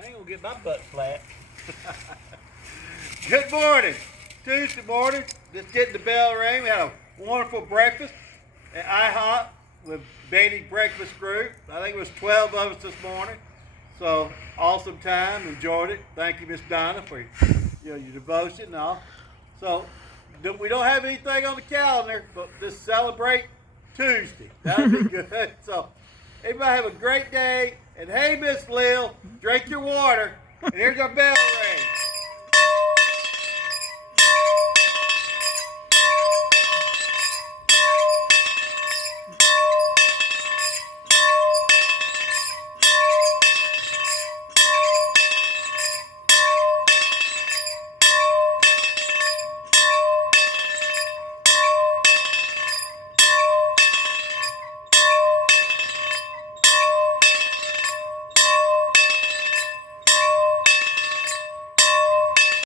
I ain't gonna get my butt flat. Good morning. Tuesday morning, just getting the bell ring. We had a wonderful breakfast at IHOP with Beatty Breakfast Group. I think it was 12 of us this morning. So awesome time, enjoyed it. Thank you, Miss Donna, for your devotion and all. So we don't have anything on the calendar, but just celebrate Tuesday. That'll be good. So everybody have a great day. And hey, Miss Lil, drink your water. And here's our bell ring.